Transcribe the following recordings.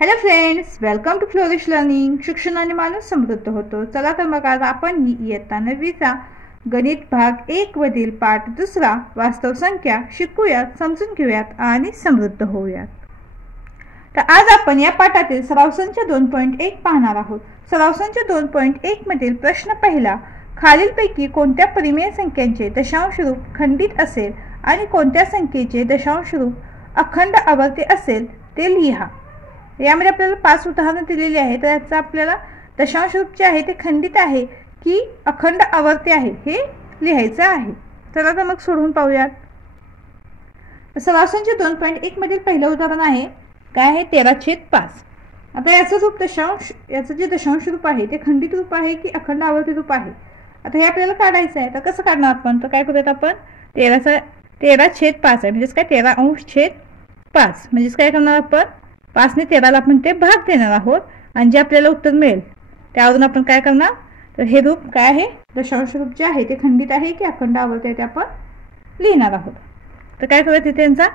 Hello friends, welcome to Flourish Learning. शिक्षणाने माणूस समृद्ध होतो. चला तर मग आज आपण इयत्ता 9वीचा गणित भाग 1 मधील पाठ 2 वास्तव संख्या शिकूयात, समजून घेऊयात आणि समृद्ध होऊयात. तर आज आपण या पाठातील सराव संच 2.1 पाहणार आहोत. सराव संच 2.1 मधील प्रश्न पहिला, खालीलपैकी कोणत्या परिमेय संख्यांचे दशांश रूप खंडित असेल आणि कोणत्या संख्येचे दशांश रूप अखंड आवर्ती असेल ते लिहा. यामध्ये आपल्याला 5 उदाहरणे दिलेली आहेत. तर याचा आपल्याला दशांश रूप जे आहे ते खंडित आहे की अखंड आवर्ती आहे हे लिहायचं आहे. चला तर मग सोडवून पाहूयात. सराव संच 2.1 मधील पहिलं उदाहरण आहे, काय आहे, 13/5. आता याचं रूप याचं जे दशांश रूप आहे ते खंडित रूप आहे की अखंड आवर्ती रूप आहे, आता हे आपल्याला काढायचं आहे. तर कसं काढणार आपण? तर काय करूयात आपण, 13/5 आहे म्हणजेच काय 13/5 म्हणजेच काय करणार आपण, 5 ने 13ला आपण ते भाग देणार आहोत आणि जे आपल्याला उत्तर मिळेल त्यावरून आपण काय करणार, तर हे रूप काय आहे, दशांश रूप जे आहे ते खंडित आहे की अखंड आवर्ती आहे ते आपण लिहिणार आहोत. तर काय करूयात, तिथे त्यांचा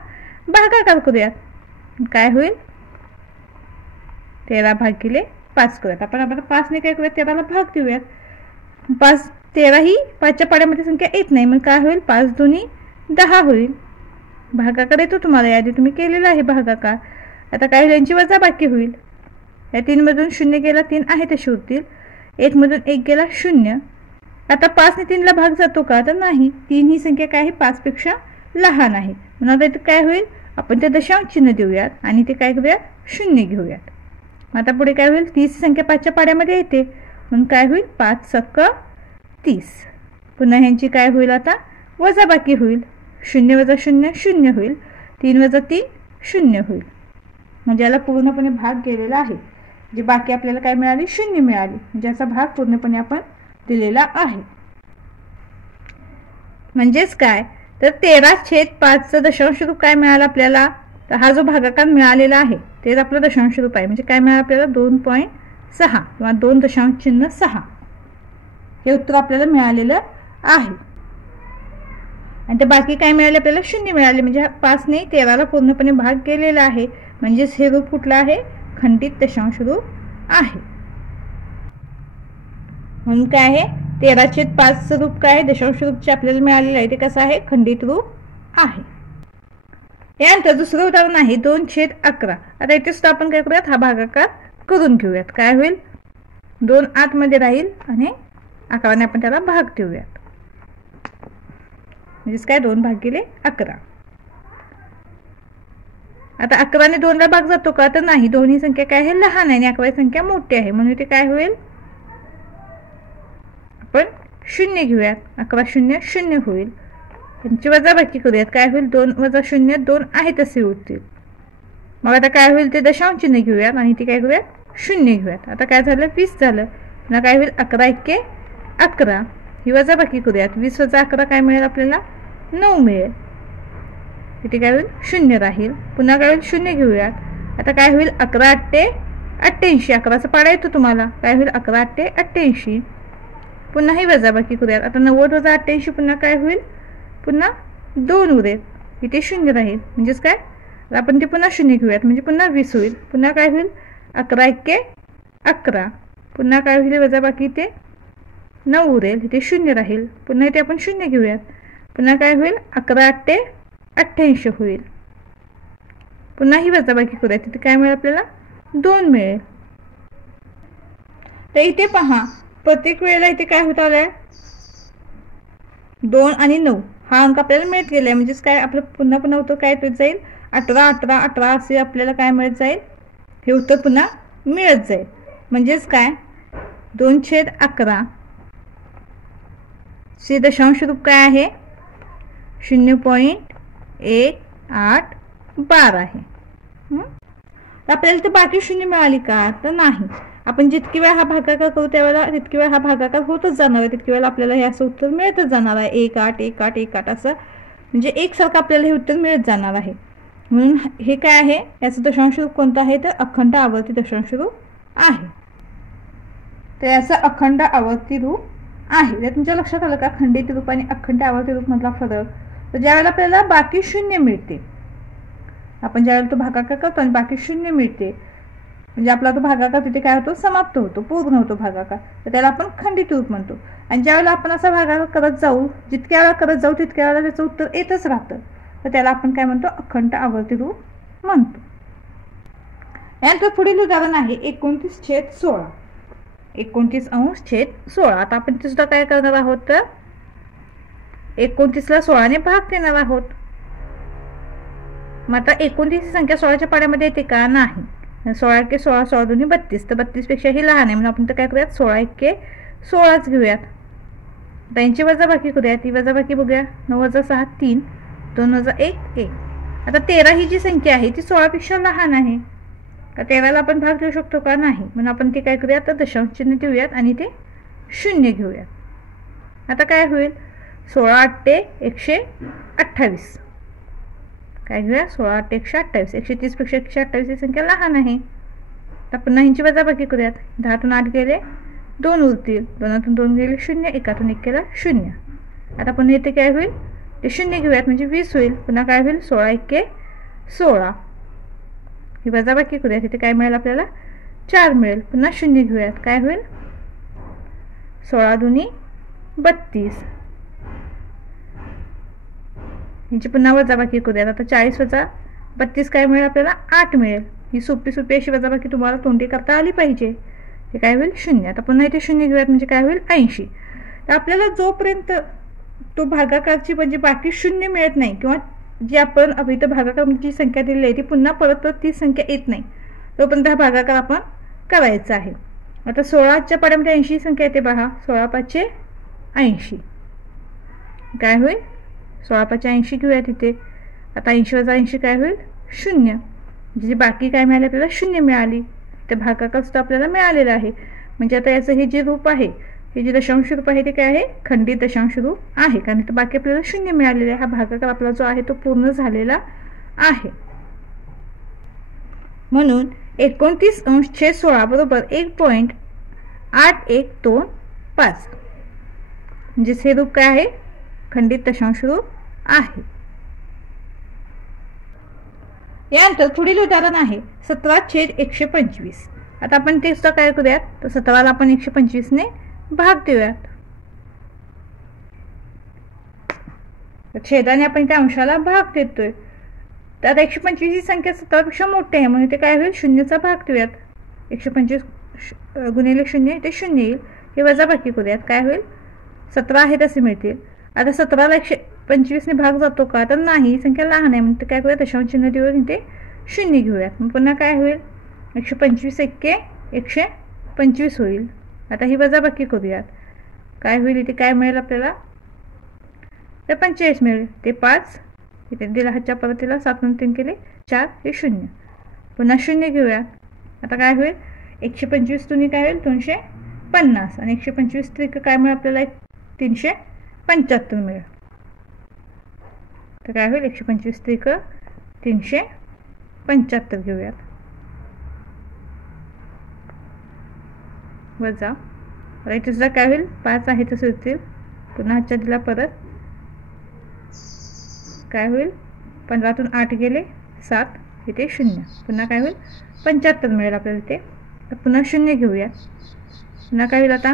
भागाकार करूयात. काय होईल, 13/5 करूयात. आपण 5 ने काय करूयात, 13ला भाग देऊयात. 13 ही 5च्या पाड्यामध्ये संख्या येत नाही, मग काय होईल, 5 दुनी 10 होईल. भागाकार येतो तुम्हाला, याआधी तुम्ही केलेला आहे भागाकार. आता काय होईल, यांची वजाबाकी होईल. या 3 मधून 0 गेला, 3 आहे तसे उरतील. 1 मधून 1 गेला 0. आता 5 ने 3ला भाग जातो का, तर नाही. 3 ही संख्या काय आहे, 5 पेक्षा लहान आहे. म्हणून आता इथे काय होईल, आपण ते दशांश चिन्ह देऊयात आणि ते काय करूयात, 0 घेऊयात. आता पुढे काय होईल, 30 संख्या 5च्या पाड्यामध्ये येते म्हणून काय होईल, 5 × 30. पुन्हा ह्यांची काय होईल, आता वजाबाकी होईल. 0 - 0 0 होईल. 3 - 3 0 होईल. म्हणजे याला पूर्णपणे भाग गेलेला आहे. जे बाकी आपल्याला काय मिळाली, 0 मिळाली. म्हणजे याचा भाग पूर्णपणे आपण दिलेला आहे. म्हणजेच काय, तर 13/5चं दशांश रूप काय मिळालं आपल्याला, तर हा जो भागाकार मिळालेला आहे तेच आपलं दशांश रूप आहे. म्हणजे काय मिळालं आपल्याला, 2.6 किंवा 2.6 हे उत्तर आपल्याला मिळालेलं आहे. आणि ते बाकी काय मिळाले आपल्याला, 0 मिळाले. म्हणजे 5 ने 13ला पूर्णपणे भाग गेलेला आहे. म्हणजेच हे रूप कुठलं आहे, खंडित दशांश रूप आहे. म्हणून काय आहे, 13/5चं रूप काय आहे, दशांश रूप जे आपल्याला मिळालेलं आहे ते कसं आहे, खंडित रूप आहे. यानंतर दुसरं उदाहरण आहे 2/11. आता इथे सुद्धा आपण काय करूयात, हा भागाकार करून घेऊयात. काय होईल, 2 आतमध्ये राहील आणि 11ने आपण त्याला भाग देऊयात. म्हणजेच काय, 2/11. आता 11ने 2ला भाग जातो का, तर नाही. दोन्ही संख्या काय आहे, लहान आहे आणि 11 संख्या मोठी आहे म्हणून ते काय होईल, आपण 0 घेऊयात. 11 - 0 0 होईल. त्यांची वजाबाकी करूयात. काय होईल, 2 - 0 2 आहे तसे उरतील. मग आता काय होईल, ते दशांश चिन्ह घेऊयात आणि ते काय करूयात, 0 घेऊयात. आता काय झालं, 20 झालं. पुन्हा काय होईल, 11 × 1 11. ही वजाबाकी करूयात. 20 - 11 काय मिळेल आपल्याला, 9 मिळेल. इथे काय होईल, 0 राहील. पुन्हा काय होईल, 0 घेऊयात. आता काय होईल, 11 × 8 = 88. 11चा पाडा येतो तुम्हाला. काय होईल, 11 × 8 = 88. पुन्हा ही वजाबाकी करूयात. आता 90 - 88 पुन्हा काय होईल, पुन्हा 2 उरेल. इथे 0 राहील. म्हणजेच काय, आपण ते पुन्हा 0 घेऊयात. म्हणजे पुन्हा 20 होईल. पुन्हा काय होईल, 11 × 1 11. पुन्हा काय होईल, वजाबाकी इथे 9 उरेल. इथे 0 राहील. पुन्हा इथे आपण 0 घेऊयात. पुन्हा काय होईल, 11 × 8 = 88 होईल. पुन्हा ही वजाबाकी करूया. तिथे काय मिळेल आपल्याला, 2 मिळेल. तर इथे पहा, प्रत्येक वेळेला इथे काय होत आलंय, 2 आणि 9 हा अंक आपल्याला मिळत गेलाय. म्हणजेच काय, आपलं पुन्हा पुन्हा उत्तर काय येत जाईल, 18 18 18 असे आपल्याला काय मिळत जाईल, हे उत्तर पुन्हा मिळत जाईल. म्हणजेच काय, 2/11 चे दशांश रूप काय आहे, 0.1812 आहे. आपल्याला तर बाकी 0 मिळाली का, तर नाही. आपण जितकी वेळा हा भागाकार करू त्यावेळेला तितकी वेळा हा भागाकार होतच जाणार आहे. तितकी वेळेला आपल्याला हे असं उत्तर मिळतच जाणार आहे. 1 8 1 8 1 8 असं, म्हणजे एकसारखं आपल्याला हे उत्तर मिळत जाणार आहे. म्हणून हे काय आहे, याचं दशांश रूप कोणतं आहे, तर अखंड आवर्ती दशांश रूप आहे. तर याचं अखंड आवर्ती रूप आहे. जर तुमच्या लक्षात आलं का, खंडित रूप आणि अखंड आवर्ती रूप मधला फरक. तर ज्यावेळेला आपल्याला बाकी 0 मिळते, आपण ज्यावेळेला तो भागाकार करतो आणि बाकी 0 मिळते, म्हणजे आपला तो भागाकार तिथे काय होतो, समाप्त होतो, पूर्ण होतो भागाकार. तर त्याला आपण खंडित रूप म्हणतो. आणि ज्यावेळेला आपण असा भागाकार करत जाऊ, जितक्या वेळा करत जाऊ तितक्या वेळेला त्याचं उत्तर येतच राहतं, तर त्याला आपण काय म्हणतो, अखंड आवर्ती रूप म्हणतो. यानंतर पुढील उदाहरण आहे 29/16. 29/16. आता आपण ते सुद्धा काय करणार आहोत, तर 29ला 16ने भाग देणार आहोत. मग आता 29 संख्या 16च्या पाड्यामध्ये येते का, नाही. 16 × 16, 16 × 2 = 32. तर 32 पेक्षाही लहान आहे म्हणून आपण तर काय करूयात, 16 × 16च घेऊयात. आता यांची वजाबाकी करूया. ती वजाबाकी बघूया. 9 + 6 3, 2 + 1 1. आता 13 ही जी संख्या आहे ती 16 पेक्षा लहान आहे. का 13ला आपण भाग देऊ शकतो का, नाही. म्हणून आपण ते काय करूयात, तर दशांश चिन्ह देऊयात आणि ते 0 घेऊयात. आता काय होईल, 16 × 8 = 128. काय घेऊया, 16 × 8 = 128. 130 पेक्षा 128 ही संख्या लहान आहे. तर पुन्हा ह्यांची वजाबाकी करूयात. 10तून 8 गेले 2 उरतील, 2तून 2 गेले 0, 1तून 1 गेला 0. आता पुन्हा इथे काय होईल, ते 0 घेऊयात म्हणजे 20 होईल. पुन्हा काय होईल, 16 × 16. ही वजाबाकी करूयात. इथे काय मिळेल आपल्याला, 4 मिळेल. पुन्हा 0 घेऊयात. काय होईल, 16 × 2 = 32. यांची पुन्हा वजाबाकी करूयात. आता 40 - 32 काय मिळेल आपल्याला, 8 मिळेल. ही सोपी अशी वजाबाकी तुम्हाला तोंडी करता आली पाहिजे. हे काय होईल, 0. आता पुन्हा इथे 0 घेऊयात म्हणजे काय होईल, 80. तर आपल्याला जोपर्यंत तो भागाकारची म्हणजे बाकी 0 मिळत नाही, किंवा जी आपण इथं भागाकारची संख्या दिलेली आहे ती पुन्हा परत ती संख्या येत नाही, तोपर्यंत हा भागाकार आपण करायचा आहे. आता 16च्या पाड्यामध्ये 80 संख्या येते पहा. 16 × 5 = 80. काय होईल, 16 × 5 = 80 घेऊया तिथे. आता 80 - 80 काय होईल, 0. म्हणजे बाकी काय मिळाले आपल्याला, 0 मिळाली. ते भागाकार सुद्धा आपल्याला मिळालेलं आहे. म्हणजे आता याचं हे जे रूप आहे, हे जे दशांश रूप आहे ते काय आहे, खंडित दशांश रूप आहे. कारण इथं बाकी आपल्याला 0 मिळालेलं आहे. हा भागाकार आपला जो आहे तो पूर्ण झालेला आहे. म्हणून 29/16 बरोबर 1.8125. म्हणजेच हे रूप काय आहे, खंडित दशांश रूप आहे. यानंतर पुढील उदाहरण आहे 17/125. आता आपण ते सुद्धा काय करूयात, तर 17ला आपण 125ने भाग देऊयात. छेदाने आपण त्या अंशाला भाग देतोय. तर आता 125 ही संख्या 17 पेक्षा मोठी आहे म्हणून ते काय होईल, 0चा भाग देऊयात. 125 × 0 ते 0 येईल. हे वजाबाकी करूयात. काय होईल, 17 आहे तसे मिळतील. आता 17ला 125ने भाग जातो का, तर नाही. ही संख्या लहान आहे म्हणून ते काय करूयात, दशांश चिन्ह देऊन इथे 0 घेऊयात. मग पुन्हा काय होईल, 125 × 1 = 125 होईल. आता ही वजाबाकी करूयात. काय होईल, इथे काय मिळेल आपल्याला, तर 45 मिळेल. ते 5 इथे दिला, हातच्या परतीला 7 3 केले 4, हे 0. पुन्हा 0 घेऊयात. आता काय होईल, 125 तुम्ही काय होईल, 250. आणि 125 त्रिक काय मिळेल आपल्याला, 375 मिळेल. तर काय होईल, 125 त्रिक 375 घेऊयात. वजा इथे सुद्धा काय होईल, 5 आहे तसे होतील. पुन्हा हातच्या दिला परत काय होईल, 15तून 8 गेले 7, इथे 0. पुन्हा काय होईल, 75 मिळेल आपल्याला इथे. तर पुन्हा 0 घेऊया. पुन्हा काय होईल, आता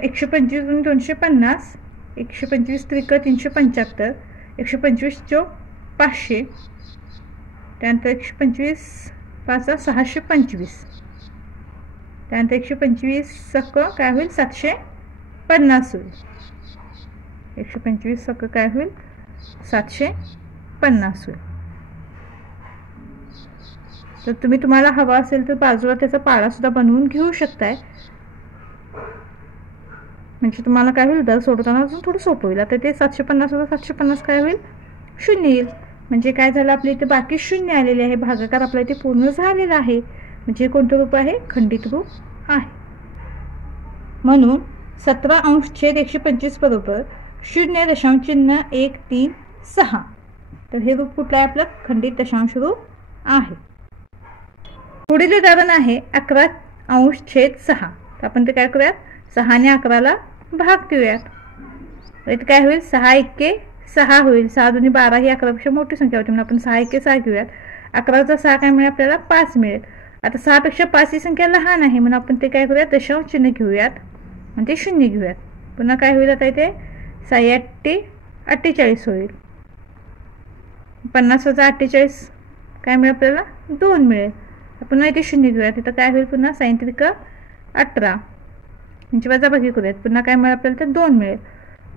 125 × 250. 125 त्रिक 375. 125 × 500. त्यानंतर 125 × 5 = 625. त्यानंतर 125 सक काय होईल, 750 होईल. 125 सक काय होईल, 750 होईल. तर तुम्हाला हवा असेल तर बाजूला त्याचा पाळा सुद्धा बनवून घेऊ शकताय. म्हणजे तुम्हाला काय होईल, दर सोडवताना अजून थोडं सोपं होईल. आता ते 750 होतं, 750 काय होईल, 0 येईल. म्हणजे काय झालं, आपल्या इथे बाकी 0 आलेले आहे. भागाकार आपल्या इथे पूर्ण झालेला आहे. म्हणजे कोणतं रूप आहे, खंडित रूप आहे. म्हणून 17/125 बरोबर 0.136. तर हे रूप कुठलं आहे, आपलं खंडित दशांश रूप आहे. पुढील उदाहरण आहे 11/6. तर आपण ते काय करूयात, 6ने 11ला भाग देऊयात. इथे काय होईल, 6 × 1 = 6 होईल. 6 × 2 = 12. ही 11पेक्षा मोठी संख्या होती म्हणून आपण 6 × 1 = 6 घेऊयात. 11चा 6 काय मिळेल आपल्याला, 5 मिळेल. आता 6 पेक्षा 5 ही संख्या लहान आहे म्हणून आपण ते काय करूयात, दशांश चिन्ह घेऊयात आणि ते शून्य घेऊयात. पुन्हा काय होईल, आता इथे 6 × 8 = 48 होईल. 50 + 48 काय मिळेल आपल्याला, 2 मिळेल. पुन्हा इथे शून्य घेऊयात. इथं काय होईल, पुन्हा 6 × 18 यांची वजाबाकी करूयात. पुन्हा काय मिळेल आपल्याला, तर 2 मिळेल.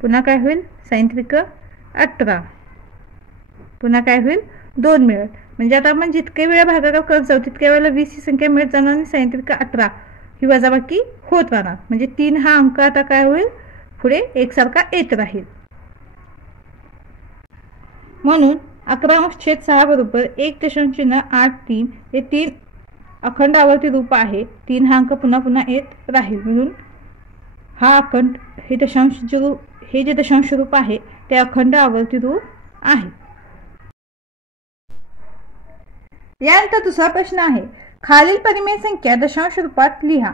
पुन्हा काय होईल, 6 × 18 पुन्हा काय होईल, 2 मिळेल. म्हणजे आता आपण जितके वेळा भागाकार करत जाऊ तितक्या वेळेला 20 ही संख्या मिळत जाणार आणि 6 × 18 ही वजाबाकी होत राहणार. म्हणजे 3 हा अंक आता काय होईल, पुढे एकसारखा येत राहील. म्हणून 11/6 बरोबर 1.83 हे 3 अखंड आवर्ती रूप आहे. 3 हा अंक पुन्हा पुन्हा येत राहील म्हणून हा अखंड हे जे दशांश रूप आहे ते अखंड आवर्ती रूप आहे. यानंतर दुसरा प्रश्न आहे, खालील परिमेय संख्या दशांश रूपात लिहा.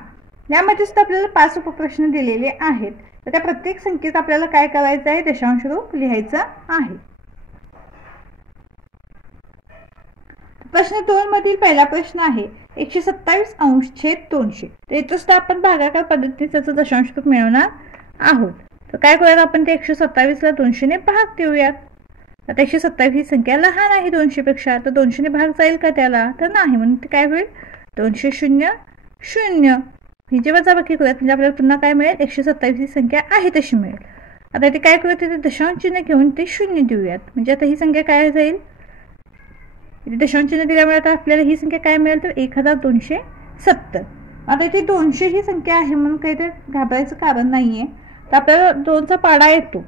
यामध्ये सुद्धा आपल्याला 5 उपप्रश्न दिलेले आहेत. तर त्या प्रत्येक संख्येत आपल्याला काय करायचं आहे, दशांश रूप लिहायचं आहे. प्रश्न 2 मधील पहिला प्रश्न आहे 127°/200. तर इथं सुद्धा आपण भागाकार पद्धतीने त्याचं दशांश रूप मिळवणार आहोत. तर काय करूयात, आपण ते 127 ला 200 ने भाग देऊयात. आता 127 ही संख्या लहान आहे 200 पेक्षा, तर 200 ने भाग जाईल का त्याला, तर नाही. म्हणून ते काय होईल, 200 0 0 ही जी वजाबाकी करूयात म्हणजे आपल्याला पुन्हा काय मिळेल, 127 ही संख्या आहे तशी मिळेल. आता इथे काय करूयात, तिथे दशांश चिन्ह घेऊन ते 0 देऊयात. म्हणजे आता ही संख्या काय जाईल, इथे दशांश चिन्ह दिल्यामुळे आता आपल्याला ही संख्या काय मिळेल, तर 1270. आता इथे 200 ही संख्या आहे म्हणून काही ते घाबरायचं कारण नाहीये. तर आपल्याला 2चा पाडा येतो,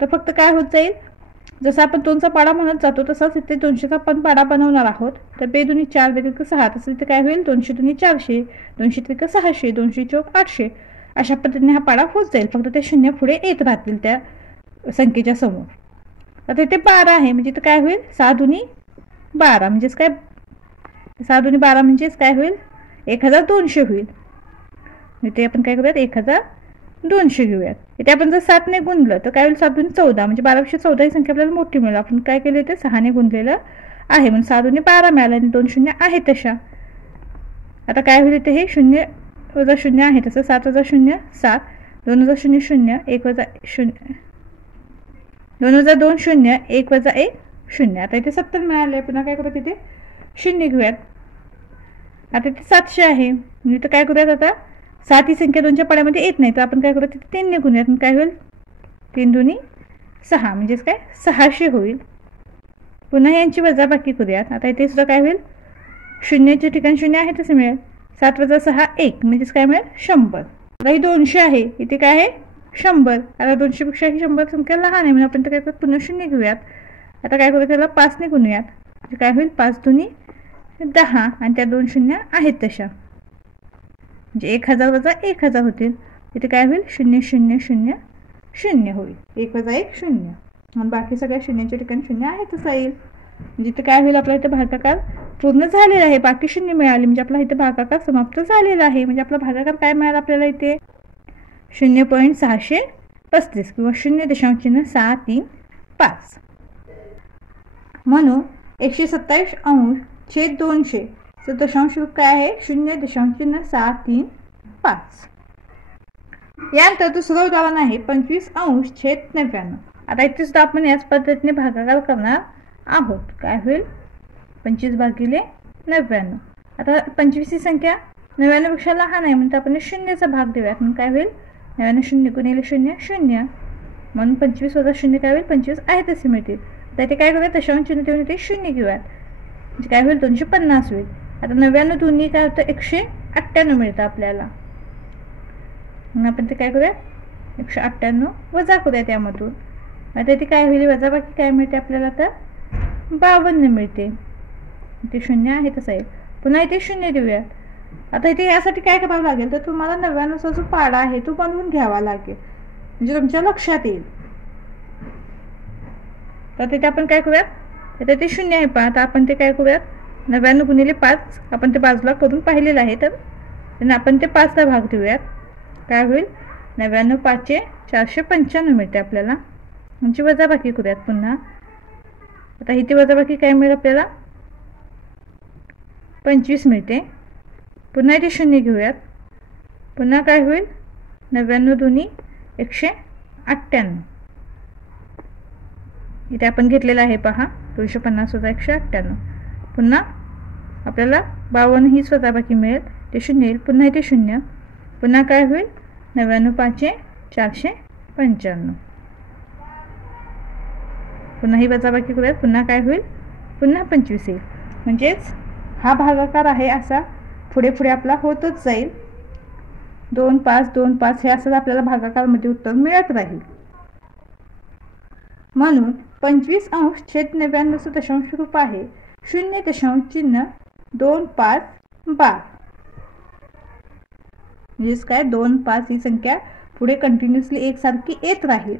तर फक्त काय होत जाईल, जसं आपण 2चा पाडा म्हणत जातो तसंच इथे 200चा पण पाडा बनवणार आहोत. तर 2 × 4 = 6. तसं इथे काय होईल, 200 × 400 200 × 600 200 × 800 अशा पद्धतीने हा पाडा होत जाईल. फक्त ते शून्य पुढे येत राहतील त्या संख्येच्या समोर. आता इथे 12 आहे म्हणजे इथे काय होईल, 6 × 12 म्हणजेच काय, 6 × 12 म्हणजेच काय होईल, 1200 होईल. इथे आपण काय करूयात, 1200 घेऊयात. इथे आपण जर 7 ने गुणलं तर काय होईल, 7 × 14 म्हणजे 12/14 ही संख्या आपल्याला मोठी मिळेल. आपण काय केलं, ते 6 ने गुणलेलं आहे म्हणून 6 × 12 मिळालं आणि 2 शून्य आहे तशा. आता काय होईल, इथे हे 0 वजा 0 आहे तसं 7 वजा 0 7 2 वजा 0 0 1 वजा 0 2 वजा 2 0 1 वजा 1 0. आता इथे 70 मिळाले. पुन्हा काय करूयात, इथे 0 घेऊयात. आता इथे 700 आहे म्हणजे इथं काय करूयात, आता 7 ही संख्या 2च्या पाड्यामध्ये येत नाही तर आपण काय करूयात, तिथे 3 ने गुणूयात. काय होईल, 3 × 2 = 6 म्हणजेच काय 600 होईल. पुन्हा यांची वजाबाकी करूयात. आता इथे सुद्धा काय होईल, 0च्या ठिकाणी 0 आहे तसे मिळेल. 7 वजा 6 1 म्हणजेच काय मिळेल, 100. आता ही 200 आहे, इथे काय आहे 100. आता 200 पेक्षा ही 100 संख्या लहान आहे म्हणून आपण काय करूयात, पुन्हा 0 घेऊयात. आता काय करूयात, त्याला 5 ने गुणूयात. म्हणजे काय होईल, 5 × 2 = 10 आणि त्या 2 शून्य आहेत तशा म्हणजे 1000 वजा 1000 होतील. इथे काय होईल, 0 0 0 0 होईल. 1 वजा 1 0 आणि बाकी सगळ्या शून्याच्या ठिकाणी 0 आहे तसं येईल. म्हणजे इथे काय होईल, आपला इथे भागाकार पूर्ण झालेला आहे. बाकी 0 मिळाले म्हणजे आपला इथे भागाकार समाप्त झालेला आहे. म्हणजे आपला भागाकार काय मिळाला आपल्याला, इथे 0.635 किंवा 0.635. म्हणून 127°/200 दशांश रूप काय आहे, 0.635. यानंतर दुसरं उदाहरण आहे 25°/99. आता इथे सुद्धा आपण याच पद्धतीने भागाकार करणार आहोत. काय होईल, 25/99. आता 25 ही संख्या 99 पेक्षा लहान आहे म्हणून आपण 0चा भाग देऊयात. म्हणून काय होईल, 99 0 × 0 0 म्हणून 25 वजा 0 काय होईल, 25 आहे तसे मिळतील. तर इथे काय करूयात, दशांश चिन्ह देऊन इथे 0 घेऊयात. म्हणजे काय होईल, 250 होईल. आता 99 दोन्ही काय होतं, 198 मिळतं आपल्याला. म्हणून आपण ते काय करूया, 198 वजा करूया त्यामधून. आता इथे काय होईल, वजाबाकी काय मिळते आपल्याला, तर 52 मिळते. इथे 0 आहे तसं आहे. पुन्हा इथे 0 देऊयात. आता इथे यासाठी काय करावं लागेल, तर तुम्हाला 99चा जो पाडा आहे तो बनवून घ्यावा लागेल म्हणजे तुमच्या लक्षात येईल. तर तिथे आपण काय करूयात, तर ते 0 आहे पहा. आता आपण ते काय करूयात, 99 × 5 आपण ते बाजूला करून पाहिलेलं आहे. तर आपण ते 5ला भाग देऊयात. काय होईल, 99 5 495 मिळते आपल्याला. म्हणजे वजाबाकी करूयात पुन्हा. आता इथे वजाबाकी काय मिळेल आपल्याला, 25 मिळते. पुन्हा इथे शून्य घेऊयात. पुन्हा काय होईल 99 दुनी 198. इथे आपण घेतलेला आहे पहा 250 वजा 198. पुन्हा आपल्याला 52 ही वजाबाकी मिळेल, ते शून्य येईल. पुन्हा इथे शून्य. पुन्हा काय होईल 99 5 495. पुन्हा ही वजाबाकी करूयात. पुन्हा काय होईल पुन्हा 25 येईल. म्हणजेच हा भागाकार आहे असा पुढे पुढे आपला होतच जाईल. 2 5 2 5 हे असंच आपल्याला भागाकारमध्ये उत्तर मिळत राहील. म्हणून 25 अंश छेद 99 दशांश रूप आहे 0.25 बार. म्हणजेच काय 2 5 ही संख्या पुढे कंटिन्युअसली एकसारखी येत राहील.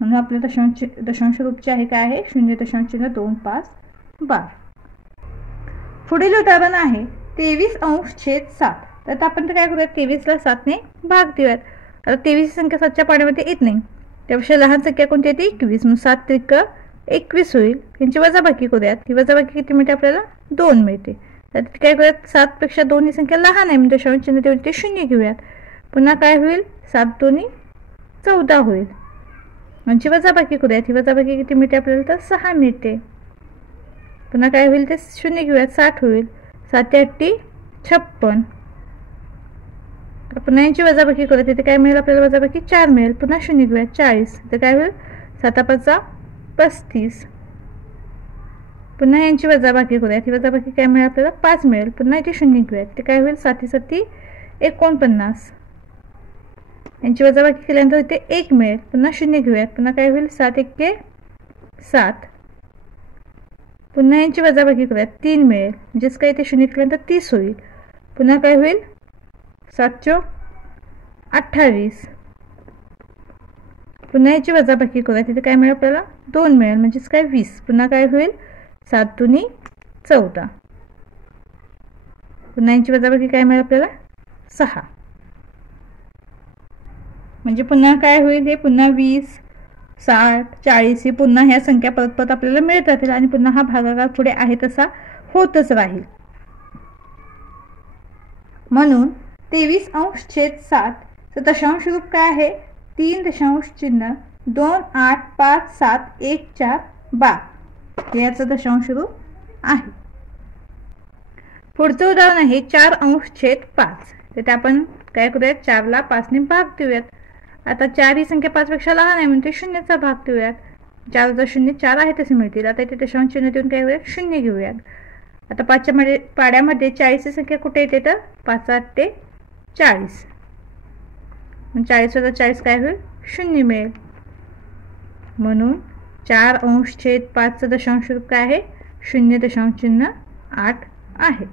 म्हणून आपले दशांश रूपचे आहे काय आहे 0.25 बार. पुढील उदाहरण आहे 23 अंश छेद 7. तर आपण काय करूयात 23 ला 7 ने भाग देऊयात. आता 23 संख्या 7च्या पाड्यामध्ये येत नाही, त्यापेक्षा लहान संख्या कोणती येते 21. मग 7 त्रिक 21 होईल. यांची वजाबाकी करूयात. ही वजाबाकी किती मिळते आपल्याला 2 मिळते. तर काय करूयात 7 पेक्षा 2 ही संख्या लहान आहे म्हणजे दशांश चिन्ह ते शून्य घेऊयात. पुन्हा काय होईल 7 2 14 होईल. यांची वजाबाकी करूयात. ही वजाबाकी किती मिळते आपल्याला तर 6 मिळते. पुन्हा काय होईल ते शून्य घेऊयात 60 होईल. 7 8 56. पुन्हा यांची वजाबाकी करूयात. तिथे काय मिळेल आपल्याला वजाबाकी 4 मिळेल. पुन्हा शून्य घेऊयात 40. तर काय होईल 7 5 35. पुन्हा यांची वजाबाकी करूयात. ही वजाबाकी काय मिळेल आपल्याला 5 मिळेल. पुन्हा इथे शून्य घेऊयात. ते काय होईल 7 7 49. यांची वजाबाकी केल्यानंतर इथे 1 मिळेल. पुन्हा शून्य घेऊयात. पुन्हा काय होईल 7 1 7. पुन्हा यांची वजाबाकी करूयात 3 मिळेल. म्हणजेच काय इथे शून्य केल्यानंतर 30 होईल. पुन्हा काय होईल 7 28. पुन्हा याची वजाबाकी करूयात. तिथे काय मिळेल आपल्याला 2 मिळेल. म्हणजेच काय 20. पुन्हा काय होईल 7 2 14. पुन्हा यांची वजाबाकी काय मिळेल आपल्याला 6. म्हणजे पुन्हा काय होईल हे पुन्हा 20 60 40 ही पुन्हा ह्या संख्या परत परत आपल्याला मिळत राहतील आणि पुन्हा हा भागाकार पुढे आहे तसा होतच राहील. म्हणून 23 अंश छेद 7 तर दशांश रूप काय आहे 3.285714 बार. हे याचं दशांश रूप आहे. पुढचं उदाहरण आहे 4 अंश छेद 5. तर आपण काय करूयात 4 ला 5 ने भाग देऊयात. आता 4 ही संख्या 5 पेक्षा लहान आहे म्हणून शून्याचा भाग देऊयात. 4 चा 0 4 आहे तसे मिळतील. आता इथे दशांश चिन्ह देऊन काय करूयात 0 घेऊयात. आता 5च्या पाड्यामध्ये 40 ही संख्या कुठे येते तर 5 8 40. 40 वजा 40 काय होईल 0 मिळेल. म्हणून 4 अंश छेद 5 चं दशांश रूप काय आहे 0.8 आहे.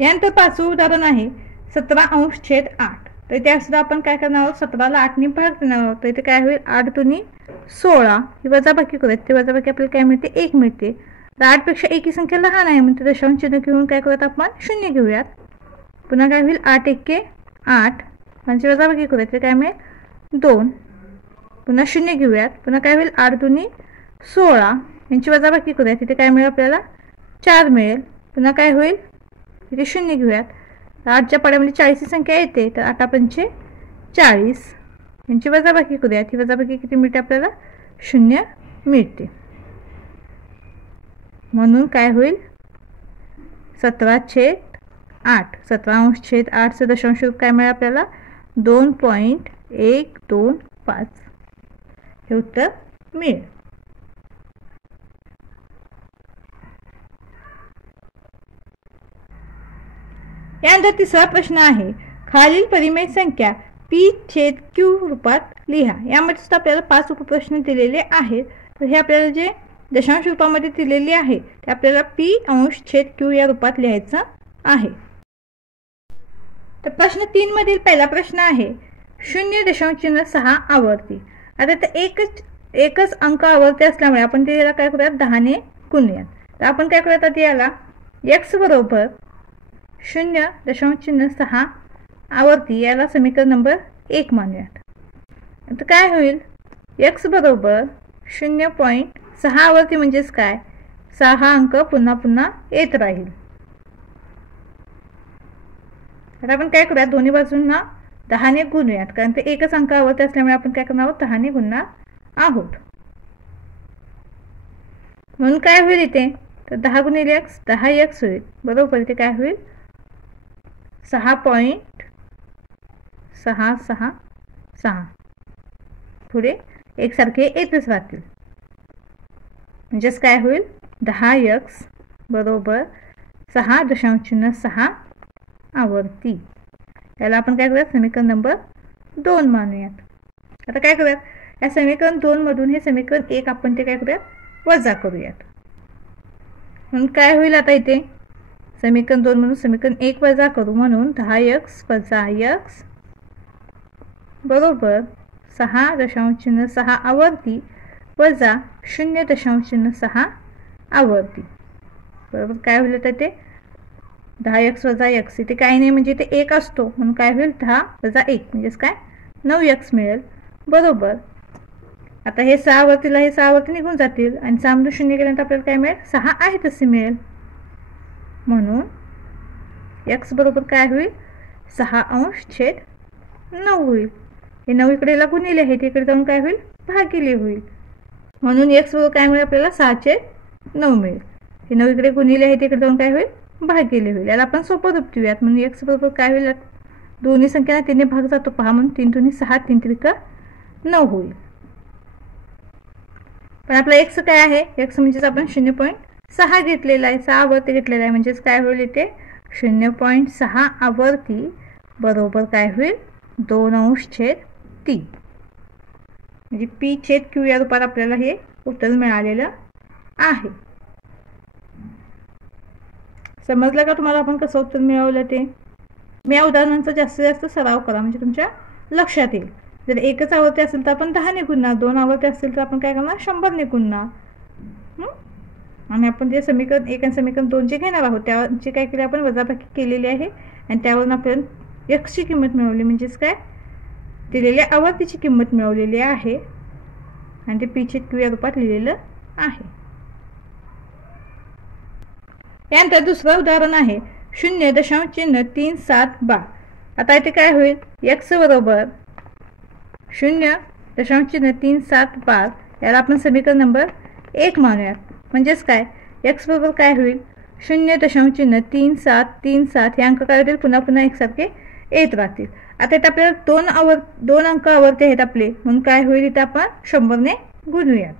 यानंतर 5वं उदाहरण आहे 17 अंश छेद 8. तर त्या सुद्धा आपण काय करणार आहोत 17 ला 8 ने भाग देणार आहोत. तर इथे काय होईल 8 2 16. ही वजाबाकी करूयात. ती वजाबाकी आपल्याला काय मिळते 1 मिळते. तर 8 पेक्षा 1 ही संख्या लहान आहे म्हणून दशांश चिन्ह घेऊन काय करूयात आपण 0 घेऊयात. पुन्हा काय होईल 8 1 8. यांची वजाबाकी करूयात. ते काय मिळेल 2. पुन्हा 0 घेऊयात. पुन्हा काय होईल 8 2 16. यांची वजाबाकी करूयात. तिथे काय मिळेल आपल्याला 4 मिळेल. पुन्हा काय होईल तिथे 0 घेऊयात. 8च्या पाड्यामध्ये 40 ही संख्या येते तर 8 5 40. यांची वजाबाकी करूयात. ही वजाबाकी किती मिळते आपल्याला 0 मिळते. म्हणून काय होईल 17 छेद 8. 17 अंश छेद 8 चं दशांश रूप काय मिळेल आपल्याला 2.125. हे उत्तर मिळेल. यानंतर तिसरा प्रश्न आहे खालील परिमेय संख्या P छेद Q रूपात लिहा. यामध्ये सुद्धा आपल्याला 5 उपप्रश्न दिलेले आहेत. तर हे आपल्याला जे दशांश रूपामध्ये दिलेले आहे ते आपल्याला P अंश छेद Q या रूपात लिहायचं आहे. तर प्रश्न 3 मधील पहिला प्रश्न आहे 0.6 आवर्ती. आता तर एकच अंक आवर्ती असल्यामुळे आपण त्याला काय करूयात 10 ने गुणूयात. तर आपण काय करूयात आता याला x बरोबर 0.6 आवर्ती याला समीकरण नंबर 1 मानूयात. आता काय होईल x बरोबर 0.6 आवर्ती म्हणजेच काय 6 हा अंक पुन्हा पुन्हा येत राहील. आता आपण काय करूयात, दोन्ही बाजूंना 10 ने गुणूयात, कारण ते एकच अंक आवर्ती असल्यामुळे आपण काय करणार आहोत, 10 ने गुणणार आहोत. म्हणून काय होईल इथे, तर 10 गुणिले x 10x होईल. बरोबर, इथे काय होईल 6.666. पुढे एकसारखे येतच राहतील. म्हणजेच काय होईल 10x बरोबर 6.6 आवर्ती. याला आपण काय करूयात, समीकरण नंबर 2 मानूयात. आता काय करूयात, या समीकरण 2 मधून हे समीकरण 1 आपण ते काय करूयात, वजा करूयात. म्हणून काय होईल, आता इथे समीकरण 2 मधून समीकरण 1 वजा करू. म्हणून 10x वजा x बरोबर 6.6 आवर्ती वजा 0.6 आवर्ती. बरोबर, काय होईल आता ते 10x वजा x, इथे काही नाही म्हणजे इथे 1 असतो, म्हणून काय होईल 10 वजा 1 म्हणजेच काय 9x मिळेल. बरोबर, आता हे 6 वरतीला हे 6 वरती निघून जातील आणि 6 मधून 0 गेल्यानंतर आपल्याला काय मिळेल, 6 आहे तसे मिळेल. म्हणून x बरोबर काय होईल 6/9 होईल. हे 9 इकडेला गुणिले आहे, तिकडे जाऊन काय होईल भागिले होईल. म्हणून x बरोबर काय मिळेल आपल्याला 6/9 मिळेल. हे 9 इकडे गुणिले आहे, तिकडे जाऊन काय होईल भागिले होईल. याला आपण सोपं रूप देऊयात. म्हणून x बरोबर काय होईल, दोन्ही संख्यांना 3 ने भाग जातो पहा, म्हणून 3 दुनी 6 3 त्रिका 9 होईल. पण आपला x काय आहे, x म्हणजेच आपण 0.6 घेतलेला आहे, 6 आवर्ती घेतलेला आहे. म्हणजेच काय होईल इथे 0.6 आवर्ती बरोबर काय होईल 2/3. म्हणजे p/q या रूपात आपल्याला हे उत्तर मिळालेलं आहे. समजलं का तुम्हाला आपण कसं उत्तर मिळवलं ते. मी या उदाहरणांचा जास्तीत जास्त सराव करा, म्हणजे तुमच्या लक्षात येईल. जर एकच आवर्ती असेल तर आपण 10 ने गुणणार, 2 आवर्ती असतील तर आपण काय करणार 100 ने गुणणार. आणि आपण जे समीकरण 1 आणि समीकरण 2 जे घेणार आहोत त्याची काय केली आपण वजाबाकी केलेली आहे आणि त्यावरून आपण x ची किंमत मिळवली, म्हणजेच काय दिलेल्या आवर्तीची किंमत मिळवलेली आहे आणि ते p/q या रूपात लिहिलेलं आहे. यानंतर दुसरं उदाहरण आहे 0.37 आता इथे काय होईल, x बरोबर 0.37 याला आपण समीकरण नंबर 1 मानूयात. म्हणजेच काय x बरोबर काय होईल 0.3737 हे अंक काय होतील पुन्हा पुन्हा एकसारखे येत राहतील. आता इथे आपल्याला 2 अंक आवर्ती आहेत आपले, म्हणून काय होईल इथे आपण 100 ने गुणूयात.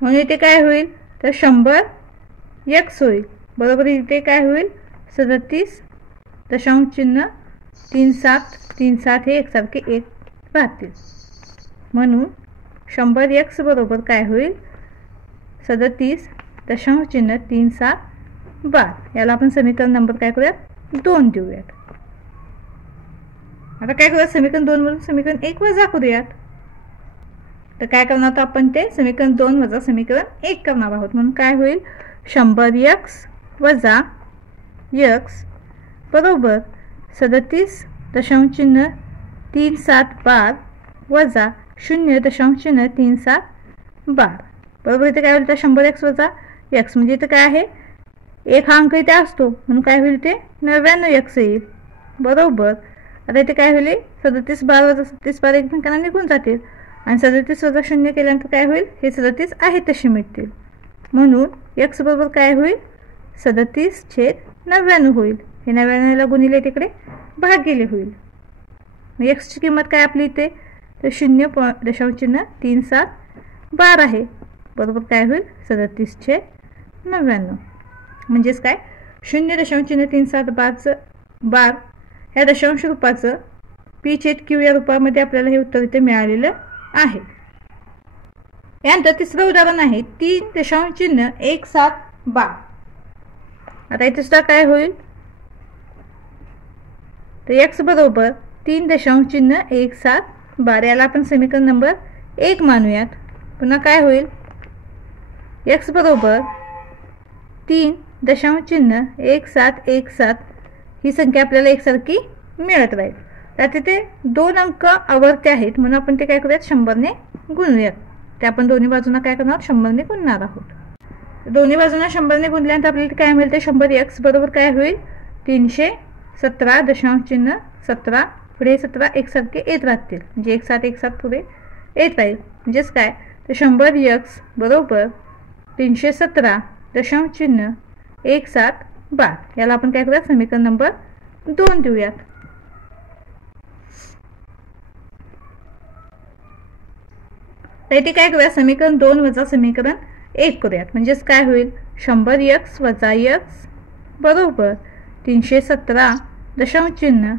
म्हणून इथे काय होईल तर 100x होईल. बरोबर, इथे काय होईल 37.37 हे एकसारखे येत राहतील. म्हणून 100x बरोबर काय होईल 37.37 याला आपण समीकरण नंबर काय करूयात 2 देऊयात. आता काय करूयात, समीकरण 2 मधून समीकरण 1 वजा करूयात. तर काय करणार आहोत आपण, ते समीकरण 2 वजा समीकरण 1 करणार आहोत. म्हणून काय होईल 100x वजा x बरोबर 37.37 वजा 0.37 बरोबर. इथे काय होईल तर 100x वजा x, म्हणजे इथे काय आहे 1 हा अंक इथे असतो, म्हणून काय होईल ते 99x येईल. बरोबर, आता इथे काय होईल 37 वजा 37 एकमेकांना निघून जातील आणि 37 वजा 0 केल्यानंतर काय होईल हे 37 आहे तसे मिळतील. म्हणून x बरोबर काय होईल 37/99 होईल. हे 99ला गुणिले तिकडे भागिले होईल. x ची किंमत काय आपली इथे तर 0.37 आहे. बरोबर काय होईल 37/99. म्हणजेच काय 0.37 ह्या दशांश रूपाचं p/q या रूपामध्ये आपल्याला हे उत्तर इथे मिळालेलं आहे. यानंतर तिसरं उदाहरण आहे 3.17 आता इथे सुद्धा काय होईल तर x बरोबर 3.17 याला आपण समीकरण नंबर 1 मानूयात. पुन्हा काय होईल x बरोबर 3.1717 ही संख्या आपल्याला एकसारखी मिळत राहील. तर तिथे 2 अंक आवर्ती आहेत, म्हणून आपण ते काय करूयात 100 ने गुणूयात. ते आपण दोन्ही बाजूंना काय करणार 100ने गुणणार आहोत। दोन्ही बाजूंना 100ने गुणल्यानंतर आपल्याला काय मिळते 100x बरोबर काय होईल 317 दशांश चिन्ह 17 पुढे 17 एकसारखे येत राहतील म्हणजे एक साथ पुढे येत राहील म्हणजेच काय तर 100x बरोबर 317 दशांश चिन्ह 1712 याला आपण काय करूया समीकरण नंबर 2 देऊयात। तर इथे काय करूया समीकरण 2 वजा समीकरण 1 करूयात म्हणजेच काय होईल 100x वजा x बरोबर 317 दशांश चिन्ह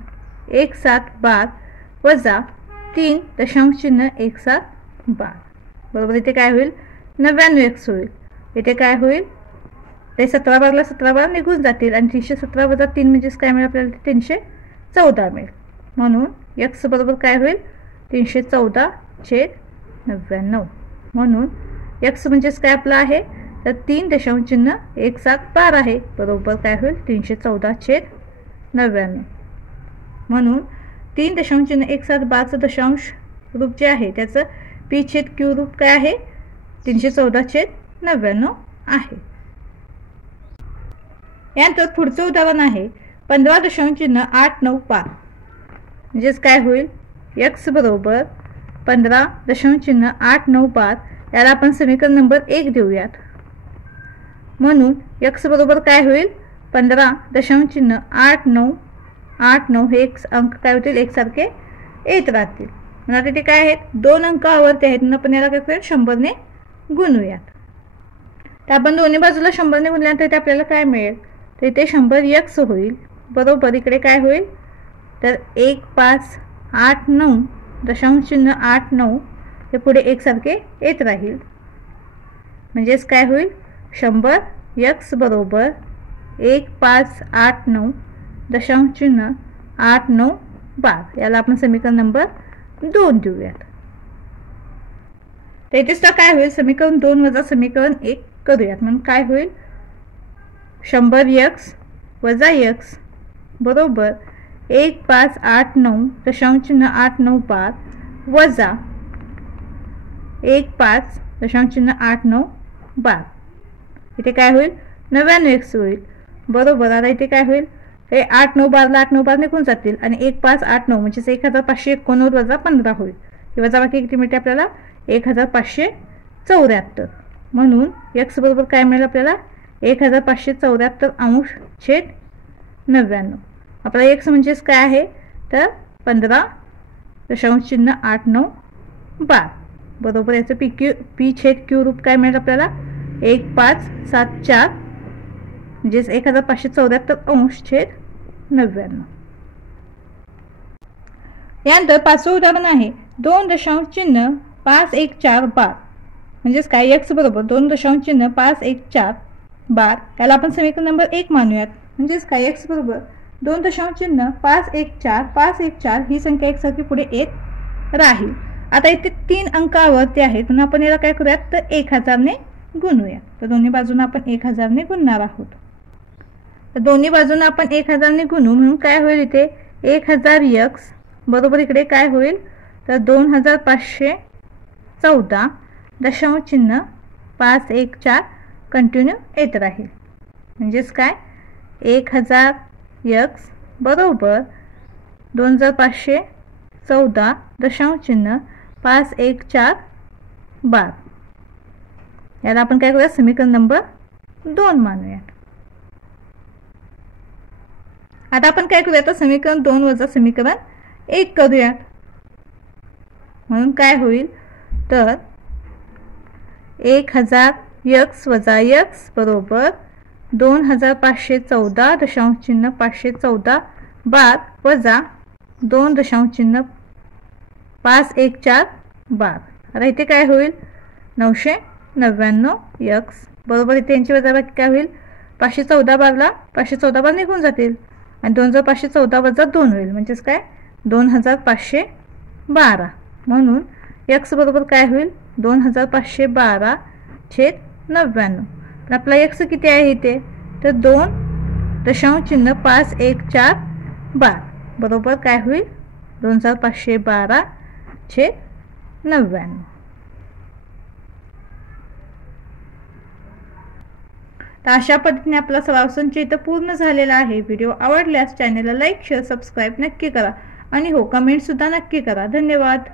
1712 वजा 3 दशांश चिन्ह 1712 बरोबर इथे काय होईल 99x होईल। इथे काय होईल ते 17 बारला 17 बार निघून जातील आणि 317 वजा 3 म्हणजेच काय मिळेल आपल्याला 314 मिळेल म्हणून x बरोबर काय होईल 314/99 म्हणून x म्हणजेच काय आपला आहे तर 3 दशांश चिन्ह 1712 आहे बरोबर काय होईल 314/99 म्हणून 3 दशांश चिन्ह 1712 दशांश रूप जे आहे त्याचं p/q रूप काय आहे 314/99 आहे। यानंतर पुढचं उदाहरण आहे 15 दशांश चिन्ह 895 म्हणजेच काय होईल x बरोबर 15 दशांश चिन्ह 895 याला आपण समीकरण नंबर 1 देऊयात म्हणून x बरोबर काय होईल 15 दशांश चिन्ह 8989 हे अंक काय होतील एकसारखे येत राहतील म्हणून आता ते काय आहेत 2 अंक आवर्ती आहेत म्हणून आपण याला काय करूया 100ने गुणूयात। तर आपण दोन्ही बाजूला 100ने गुणल्यानंतर इथे आपल्याला काय मिळेल तर इथे 100x होईल बरोबर इकडे काय होईल तर 1589 दशांश चिन्ह 89 हे पुढे एकसारखे येत राहील म्हणजेच काय होईल 100x बरोबर 1589 दशांश चिन्ह 8912 याला आपण समीकरण नंबर 2 देऊयात। तर इथेच काय होईल समीकरण 2 वजा समीकरण 1 करूयात म्हणून काय होईल 100x वजा x बरोबर 1589 दशांश चिन्ह 8912 वजा 15 दशांश चिन्ह 8912 इथे काय होईल 99x होईल बरोबर आता इथे काय होईल हे 8912 ला 8912 निघून जातील आणि 1589 म्हणजे 1589 वजा 15 होईल हे वजा बाकी किती मिळते आपल्याला 1574 म्हणून x बरोबर काय मिळेल आपल्याला 1574/99 आपला x म्हणजेच काय आहे तर 15 दशांश चिन्ह 8912 बरोबर याचं p/q रूप काय मिळेल आपल्याला 1574 म्हणजेच 1574/99 यानंतर पाचवं उदाहरण आहे 2 दशांश चिन्ह 51412 म्हणजेच काय x बरोबर 2 दशांश चिन्ह 51412 याला आपण समीकरण नंबर 1 मानूयात म्हणजेच काय x बरोबर 2 दशांश चिन्ह 514 ही संख्या एकसारखी पुढे येत राहील। आता इथे 3 अंक आवर्ती आहेत म्हणून आपण याला काय करूयात तर 1000 ने गुणूया तर दोन्ही बाजूंना आपण 1000 ने गुणणार आहोत तर दोन्ही बाजूंना आपण 1000 ने गुणू म्हणून काय होईल इथे 1000x बरोबर इकडे काय होईल तर 2514 दशांश चिन्ह 514 कंटिन्यू येत राहील म्हणजेच काय 1000x बरोबर 2514 दशांश चिन्ह 51412 याला आपण काय करूया समीकरण नंबर 2 मानूयात। आता आपण काय करूया तर समीकरण 2 वजा समीकरण 1 करूयात म्हणून काय होईल तर 1000x वजा x बरोबर 2514 दशांश चिन्ह 514 वजा 2 दशांश चिन्ह 51412 आता इथे काय होईल 999x बरोबर इथे यांची वजाबाकी काय होईल 514 बारला 514 बार निघून जातील आणि 2514 वजा 2 होईल म्हणजेच काय 2512 म्हणून x बरोबर काय होईल 2512/99 पण आपला x किती आहे इथे तर 2 दशांश चिन्ह 51412 बरोबर काय होईल 2512/99 तर अशा पद्धतीने आपला सराव संच इथं पूर्ण झालेला आहे. व्हिडिओ आवडल्यास चॅनलला लाईक शेअर सबस्क्राईब नक्की करा आणि हो कमेंटसुद्धा नक्की करा. धन्यवाद.